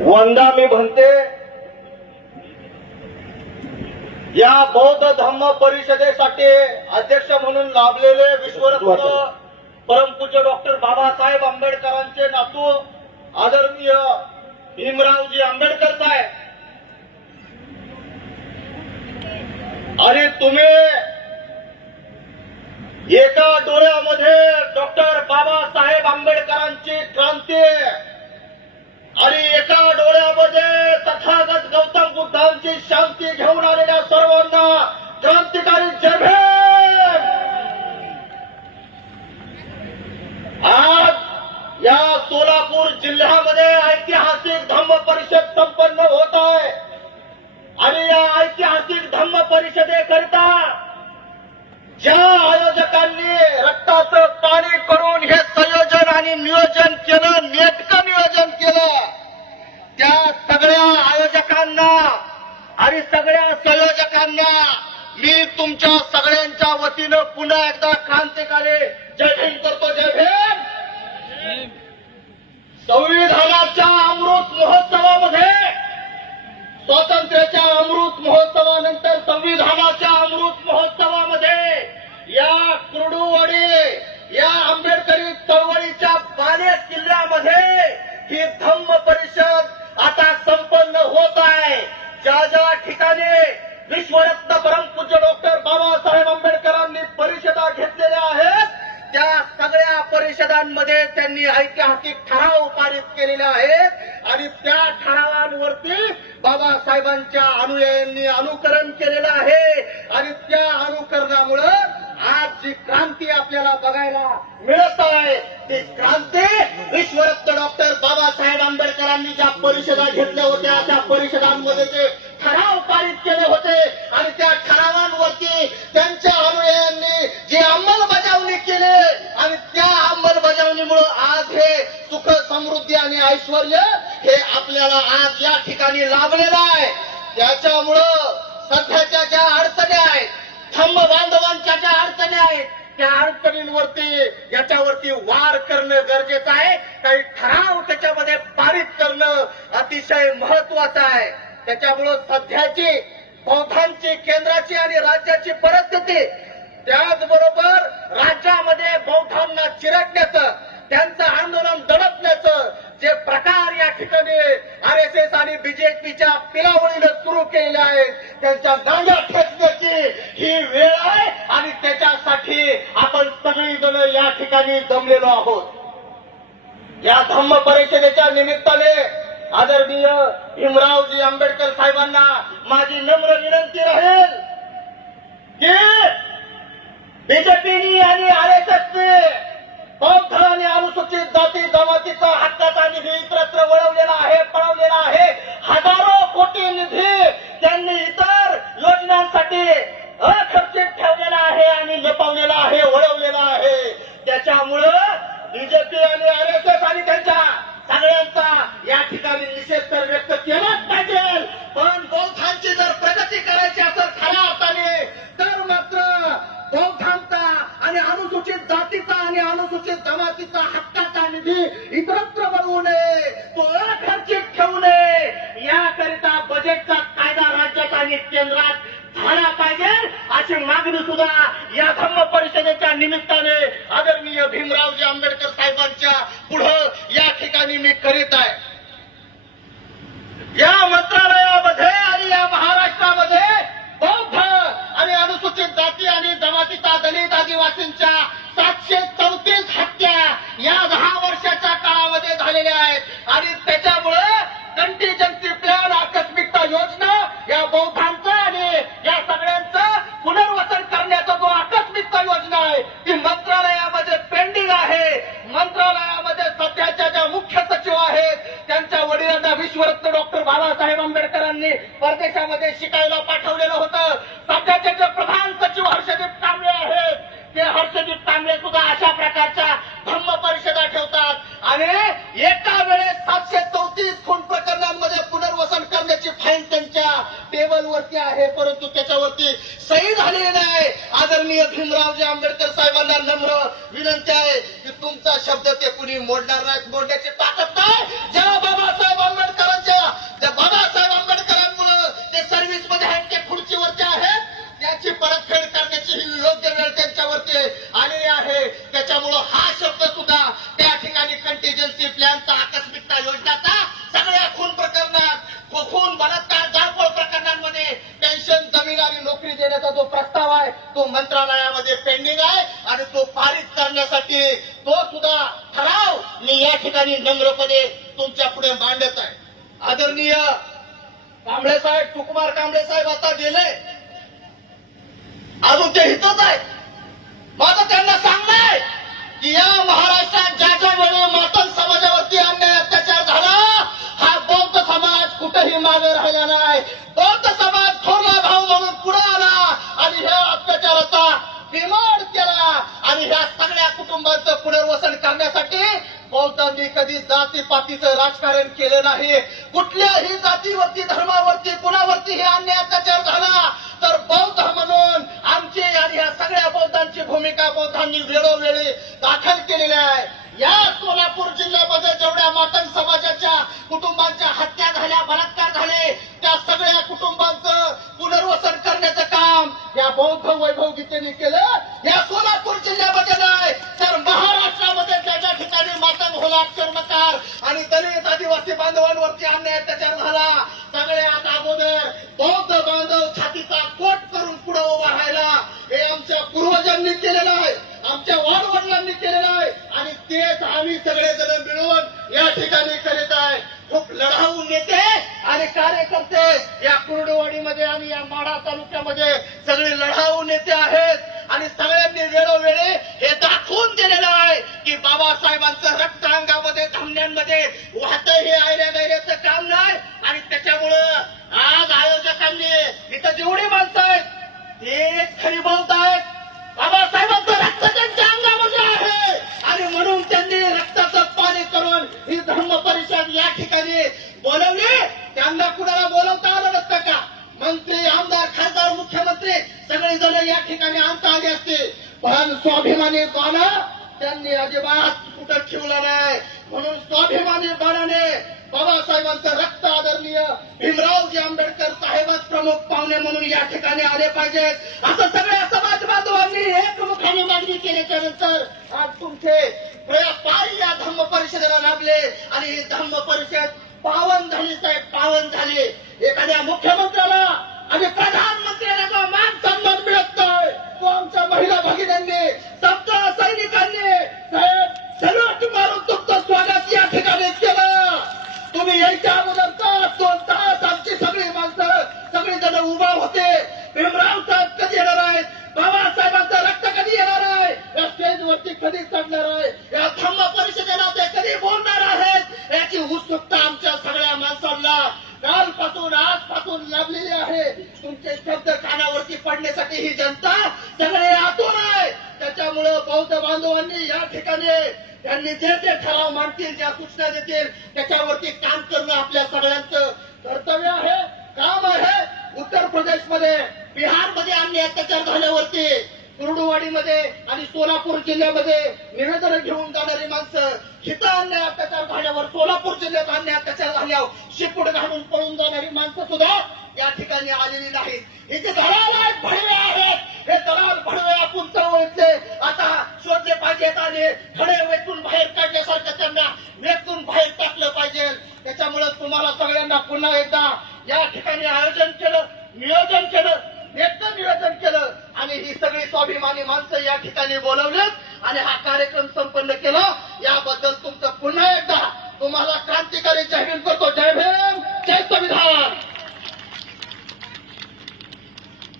वंदा मी म्हणते या बौद्ध धम्म परिषदेसाठी अध्यक्ष म्हणून लाभलेले विश्वरत्न परमपूज्य डॉक्टर बाबासाहेब आंबेडकरांचे नातू आदरणीय भीमरावजी आंबेडकर साहेब. आणि तुम्ही एका डोळ्यामध्ये डॉक्टर बाबासाहेब आंबेडकरांची क्रांती आणि एका डोळ्यामध्ये तथागत गौतम बुद्धांची शांती घेऊन आलेल्या सर्वांना क्रांतिकारी जय आज या सोलापूर जिल्ह्यामध्ये ऐतिहासिक धम्म परिषद संपन्न होत आहे. आणि या ऐतिहासिक धम्म परिषदेकरिता ज्या आयोजकांनी रक्ताचं पाणी करून हे संयोजन आणि नियोजन केलं नेट नियोजन केलं त्या सगळ्या आयोजकांना आणि सगळ्या संयोजकांना मी तुमच्या सगळ्यांच्या वतीनं पुन्हा एकदा क्रांतिकारी जय भीम करतो जय भीम! संविधानाच्या अमृत महोत्सवामध्ये स्वातंत्र्याच्या अमृत महोत्सवानंतर संविधानाच्या अमृत महोत्सवामध्ये या कुर्डुवाडी या आंबेडकरी चळवळीच्या बाले किल्ल्यामध्ये ही धम्म परिषद आता संपन्न होत आहे. ज्या ज्या ठिकाणी विश्वरत्न परमपूज्य डॉक्टर बाबासाहेब आंबेडकरांनी परिषदा घेतलेल्या आहेत त्या सगळ्या परिषदांमध्ये त्यांनी ऐतिहासिक ठराव पारित केलेले आहेत आणि त्या ठरावांवरती बाबासाहेबांच्या अनुयायांनी अनुकरण केलेलं आहे. आणि त्या अनुकरणामुळं आज जी क्रांती आपल्याला बघायला मिळत आहे क्रांती? विश्वरत्न डॉक्टर बाबासाहेब आंबेडकरांनी ज्या परिषदा घेतल्या होत्या त्या परिषदांमध्ये जे ठराव पारित केले होते आणि त्या ठरावांवरती त्यांच्या अनुयायांनी जे अंमलबजावणी केले आणि त्या अंमलबजावणीमुळं आज हे सुख समृद्धी आणि ऐश्वर हे आपल्याला आज या ठिकाणी लाभलेलं आहे. त्याच्यामुळं सध्याच्या ज्या अडचणी आहेत थंब बांधवांच्या ज्या अडचणी आहेत त्या अडचणींवरती याच्यावरती वार करणं गरजेचं आहे. काही ठराव त्याच्यामध्ये पारित करणं अतिशय महत्वाचं आहे. त्याच्यामुळं सध्याची बौद्धांची केंद्राची आणि राज्याची परिस्थिती त्याचबरोबर राज्यामध्ये बौद्धांना चिरडण्याचं त्यांचं आंदोलन दडपण्याचं जे प्रकार या ठिकाणी आर एस एस आणि बीजेपीच्या पिलावळीनं सुरू केलेले आहेत त्यांच्या गाड्या ठेचण्याची ही वेळ आहे. त्याच्यासाठी आपण सगळीजण या ठिकाणी जमलेलो आहोत. या धम्म परिषदेच्या निमित्ताने आदरणीय भीमरावजी आंबेडकर साहेबांना माझी नम्र विनंती राहील की बीजेपीनी आणि आर एस एसने बौद्ध आणि अनुसूचित जाती जमातीचा हक्काचा निधी इतरत्र वळवलेला आहे पळवलेला आहे हजारो कोटी निधी त्यांनी इतर योजनांसाठी अखर्चित ठेवलेला आहे आणि लपवलेला आहे वळवलेला आहे त्याच्यामुळं बीजेपी आणि आर एस एस आणि त्यांच्या सगळ्यांचा या ठिकाणी निषेध तर व्यक्त केलाच पाहिजे पण बौद्धांची जर प्रगती करायची असेल खऱ्या अर्थाने तर मात्र बौद्धांचा आणि अनुसूचित जातीचा आणि अनुसूचित जमातीचा हक्काचा निधी इतरत्र वळवू नये तो अखर्चित ठेवू नये याकरिता कायदा राज्यात आणि केंद्रात झाला पाहिजे अशी मागणी सुद्धा या धम्म परिषदेच्या निमित्ताने आदरणीय भीमरावजी आंबेडकर साहेबांच्या पुढं या ठिकाणी मी करीत आहे. या मंत्रालयामध्ये आणि या महाराष्ट्रामध्ये बौद्ध आणि अनुसूचित जाती आणि जमातीचा दलित आदिवासींच्या सातशे चौतीस हत्या या दहा वर्षाच्या काळामध्ये झालेल्या आहेत आणि त्याच्यामुळे कंटिजन्सी प्लॅन आकस्मिकता योजना या बौद्धांचं आणि या सगळ्यांचं पुनर्वसन करण्याचा जो आकस्मिकता योजना आहे ती मंत्रालयामध्ये पेंडिंग आहे मंत्रालयामध्ये सध्याच्या ज्या मुख्य सचिव आहेत त्यांच्या वडिलांना विश्वरत्न डॉक्टर बाबासाहेब आंबेडकरांनी परदेशामध्ये शिकायला पाठवलेलं होतं सध्याचे जे प्रधान सचिव हर्षदीप कांबळे आहेत ते हर्षदीप कांबळे सुद्धा अशा प्रकारच्या धम्म परिषदा ठेवतात आणि एका वेळेस सातशे चौतीस खून प्रकरणांमध्ये पुनर्वसन करण्याची फाईल त्यांच्या टेबलवरती आहे परंतु त्याच्यावरती सही झालेली नाही. आदरणीय भीमरावजी आंबेडकर साहेबांना नम्र विनंती आहे की तुमचा शब्द ते कुणी मोडणार नाही मोडण्याची ताकद नाही जेव्हा बाबासाहेब आंबेडकरांचे ठिकाणी नम्रपणे तुमच्यापुढे मांडत आहे आदरणीय कांबळे साहेब सुकुमार कांबळे साहेब आता गेले. अजून ते हितच आहे माझं त्यांना सांगणं आहे की या महाराष्ट्रात ज्या ज्या वेळी मातन समाजावरती अन्याय अत्याचार झाला हा बौद्ध समाज कुठेही मागे राहिला नाही. बौद्ध समाज थोरला भाऊ म्हणून पुढे आला आणि ह्या अत्याचाराचा विमोड केला आणि ह्या सगळ्या कुटुंबांचं पुनर्वसन करण्यासाठी बौद्धांनी कधी जाती पातीचं राजकारण केलं नाही. कुठल्याही जातीवरती धर्मावरती कुणावरती हे अन्याय अत्याचार झाला तर बौद्ध म्हणून आमची आणि या सगळ्या बौद्धांची भूमिका बौद्धांनी वेळोवेळी दाखल केलेली आहे. या सोलापूर जिल्ह्यामध्ये जेवढ्या माटन समाजाच्या कुटुंबांच्या हत्या झाल्या बलात्कार झाले त्या सगळ्या कुटुंबांचं पुनर्वसन करण्याचं काम या बौद्ध वैभव गीतेने केलं या सोलापूर जिल्ह्यामध्ये नाही तर महाराष्ट्रामध्ये ज्या ज्या ठिकाणी मातंग होलाट कर्मकार आणि दलित आदिवासी बांधवांवरती अन्याय अत्याचार झाला. सगळ्यात अगोदर बौद्ध बांधव छातीचा कोट करून पुढे उभा राहिला. हे आमच्या पूर्वजांनी केलेलं आहे. आमच्या वाडवडिलांनी केलेलं आहे. आणि तेच आम्ही सगळेजण मिळवून या ठिकाणी करीत आहे. खूप लढाऊ नेते आणि कार्यकर्ते या कुर्डवाडीमध्ये आणि या माढा तालुक्यामध्ये सगळे लढाऊ नेते आहेत. आणि सगळ्यांनी वेळोवेळी हे दाखवून दिलेलं आहे की बाबासाहेबांचं रक्त अंगामध्ये धामण्यांमध्ये वाहत हे आयऱ्या गैऱ्याचं काम नाही आणि त्याच्यामुळं आज आयोजकांनी इथं जेवढी माणसं आहेत तेच खरी बोलतायत बाबासाहेबांचं रक्त त्यांच्या अंगामध्ये आहे आणि म्हणून त्यांनी रक्ताचं पाणी करून ही धर्म परिषद या ठिकाणी बोलवली त्यांना कुणाला बोलवता आलं नसतं का मंत्री आमदार खासदार मुख्यमंत्री सगळेजण या ठिकाणी आणता आली असते. पण स्वाभिमानी बाणा त्यांनी अजिबात कुठं ठेवला नाही. म्हणून स्वाभिमानी बाणाने बाबासाहेबांचं रक्त आदरणीय भीमरावजी आंबेडकर साहेबच प्रमुख पाहुणे म्हणून या ठिकाणी आले पाहिजेत असं सगळ्या समाज बांधवांनी एक मुखाने मागणी केल्याच्यानंतर आज तुमचे पाय या धम्म परिषदेला लाभले आणि ही धम्म परिषद पावन झाली साहेब पावन झाली. एखाद्या मुख्यमंत्र्याला आणि प्रधानमंत्र्याला जो मान तो आमच्या महिला भगिनींनी सप्ताह सैनिकांनी साहेब सलूट मारून तुमचं स्वागत या ठिकाणी केलं. तुम्ही यायच्या अगोदर तास दोन तास आमची सगळी माणसं सगळी जण उभा होते. भीमराव साहेब कधी येणार आहेत? बाबासाहेबांचं रक्त कधी येणार आहे? या स्टेज वरती कधी चढणार आहे? या धम्म परिषदेला ते कधी बोलणार आहेत? याची उत्सुकता आमच्या सगळ्या माणसांना कालपासून आजपासून लाभलेली आहे. तुमचे शब्द कानावरती पडण्यासाठी ही जनता सगळे आतून आहे. त्याच्यामुळं बौद्ध बांधवांनी या ठिकाणी त्यांनी जे जे ठराव मांडतील ज्या सूचना देतील त्याच्यावरती काम करणं आपल्या सगळ्यांचं कर्तव्य आहे काम आहे. उत्तर प्रदेशमध्ये बिहारमध्ये अन्य अत्याचार झाल्यावरती कुरडुवाडीमध्ये आणि सोलापूर जिल्ह्यामध्ये निवेदन घेऊन जाणारी माणसं हिथं अन्य अत्याचार झाल्यावर सोलापूर जिल्ह्यात अन्य अत्याचार झाल्यावर शिपूट घालून पळून जाणारी माणसं सुद्धा या ठिकाणी आलेली नाही हे जे दलाल आहेत भडवे आहेत. हे दलाल भडवे आपण चळवळीतले. आता शोधले पाहिजेत आणि खडे वेतून बाहेर काढण्यासारखं त्यांना वेतून बाहेर टाकलं पाहिजे. त्याच्यामुळे तुम्हाला सगळ्यांना पुन्हा एकदा या ठिकाणी आयोजन